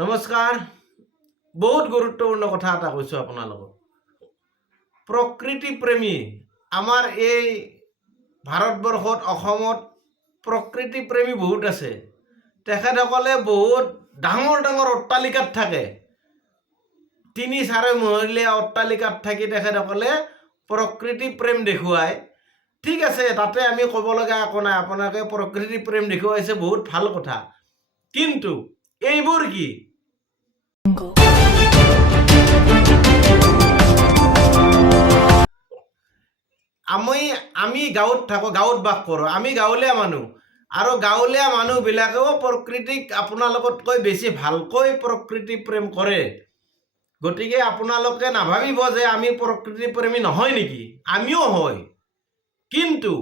নমস্কাৰ। বহুত গুৰুত্বপূৰ্ণ কথা এটা কৈছোঁ আপোনালোকক। প্ৰকৃতি প্ৰেমী আমাৰ এই ভাৰতবৰ্ষত অসমত প্ৰকৃতি প্ৰেমী বহুত আছে। তেখেতসকলে বহুত ডাঙৰ ডাঙৰ অট্টালিকাত থাকে। ৩-৪ মহলীয়া অট্টালিকাত থাকি তেখেতসকলে প্ৰকৃতি প্ৰেম দেখুৱায়। ঠিক আছে, তাতে আমি ক'ব লগা একো নাই। আপোনালোকে প্ৰকৃতি প্ৰেম দেখুৱাইছে, বহুত ভাল কথা। কিন্তু এইবোৰ কি? আমি গাঁৱত থাকোঁ, গাঁৱত বাস কৰোঁ। আমি গাঁৱলীয়া মানুহ, আৰু গাঁৱলীয়া মানুহবিলাকেও প্ৰকৃতিক আপোনালোকতকৈ বেছি ভালকৈ প্ৰকৃতি প্ৰেম কৰে। গতিকে আপোনালোকে নাভাবিব যে আমি প্ৰকৃতি প্ৰেমী নহয় নেকি। আমিও হয়, কিন্তু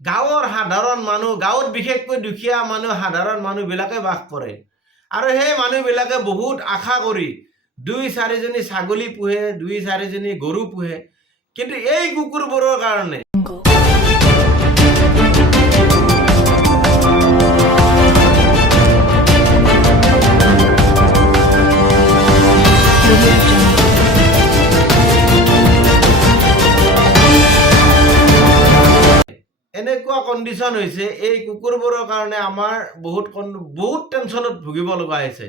গাঁৱৰ সাধাৰণ মানুহ, গাঁৱত বিশেষকৈ দুখীয়া মানুহ, সাধাৰণ মানুহবিলাকে বাস কৰে। আৰু সেই মানুহবিলাকে বহুত আশা কৰি 2-4জনী ছাগলী পোহে, 2-4জনী গৰু পোহে। কিন্তু এই কুকুৰবোৰৰ কাৰণে এনেকুৱা কণ্ডিশ্যন হৈছে, এই কুকুৰবোৰৰ কাৰণে আমাৰ বহুত টেনশ্যনত ভুগিব লগা হৈছে।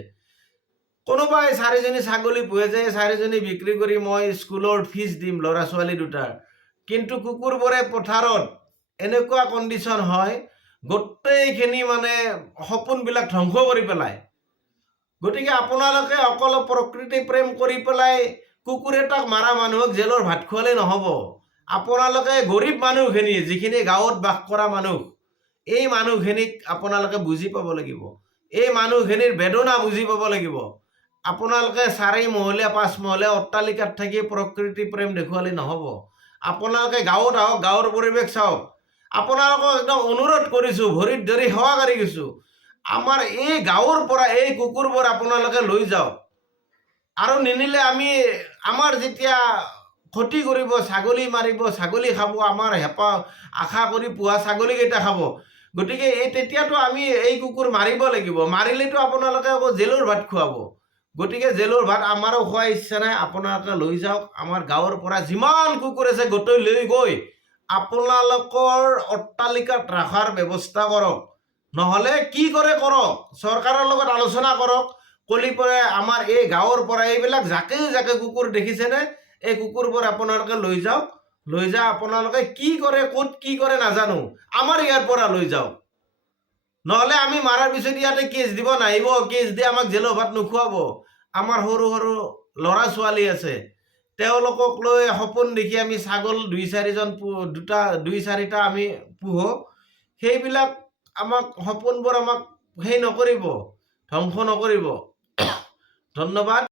কোনোবাই 4জনী ছাগলী পোহে যে 4জনী বিক্ৰী কৰি মই স্কুলৰ ফিজ দিম ল'ৰা ছোৱালী দুটাৰ। কিন্তু কুকুৰবোৰে পথাৰত এনেকুৱা কণ্ডিশ্যন হয়, গোটেইখিনি সপোনবিলাক ধ্বংস কৰি পেলায়। গতিকে আপোনালোকে অকল প্ৰকৃতি প্ৰেম কৰি পেলাই কুকুৰ এটাক মাৰা মানুহক জেলৰ ভাত খোৱালে নহ'ব। আপোনালোকে গৰীব মানুহখিনি, যিখিনি গাঁৱত বাস কৰা মানুহ, এই মানুহখিনিক আপোনালোকে বুজি পাব লাগিব। এই মানুহখিনিৰ বেদনা বুজি পাব লাগিব। আপোনালোকে 4 মহলীয়া 5 মহলীয়া অট্টালিকাত থাকি প্ৰকৃতি প্ৰেম দেখুৱালে নহ'ব। আপোনালোকে গাঁৱত আহক, গাঁৱৰ পৰিৱেশ চাওক। আপোনালোকক একদম অনুৰোধ কৰিছোঁ, ভৰিত ধৰি সেৱা কৰি গৈছোঁ, আমাৰ এই গাঁৱৰ পৰা এই কুকুৰবোৰ আপোনালোকে লৈ যাওক। আৰু নিনিলে আমাৰ যেতিয়া ক্ষতি কৰিব, ছাগলী মাৰিব, ছাগলী খাব, আমাৰ আশা কৰি পোহা ছাগলীকেইটা খাব। গতিকে তেতিয়াতো আমি এই কুকুৰ মাৰিব লাগিব। মাৰিলেতো আপোনালোকে আকৌ জেলৰ ভাত খুৱাব। গতিকে জেলৰ ভাত আমাৰো খোৱাৰ ইচ্ছা নাই। আপোনালোকে লৈ যাওক। আমাৰ গাঁৱৰ পৰা যিমান কুকুৰ আছে গোটেই লৈ গৈ আপোনালোকৰ অট্টালিকাত ৰখাৰ ব্যৱস্থা কৰক। নহ'লে কি কৰে কৰক, চৰকাৰৰ লগত আলোচনা কৰক। কলি পৰা আমাৰ এই গাঁৱৰ পৰা এইবিলাক জাকে জাকে কুকুৰ দেখিছেনে, এই কুকুৰবোৰ আপোনালোকে লৈ যাওক। লৈ যা আপোনালোকে কি কৰে, ক'ত কি কৰে নাজানো, আমাৰ ইয়াৰ পৰা লৈ যাওক। নহ'লে আমি মাৰাৰ পিছত ইয়াতে কেছ দিব নাহিব, কেছ দি আমাক জেলৰ ভাত নোখোৱাব। আমাৰ সৰু সৰু ল'ৰা ছোৱালী আছে, তেওঁলোকক লৈ সপোন দেখি আমি ছাগল 2-4টা আমি পোহো। সেইবিলাক সপোনবোৰ আমাক নকৰিব, ধ্বংস নকৰিব। ধন্যবাদ।